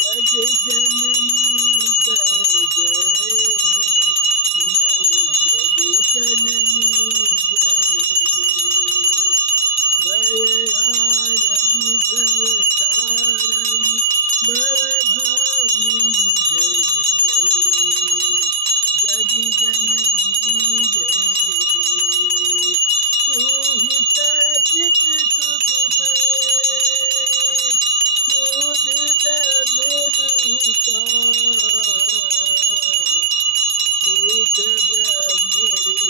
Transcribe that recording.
जग जननी जय जय माँ जग जननी जय जय भयहारिणी भवतारिणी भवभामिनी जय जय जग जननी जय जय तू ही सचित सुखमय सूद मेरु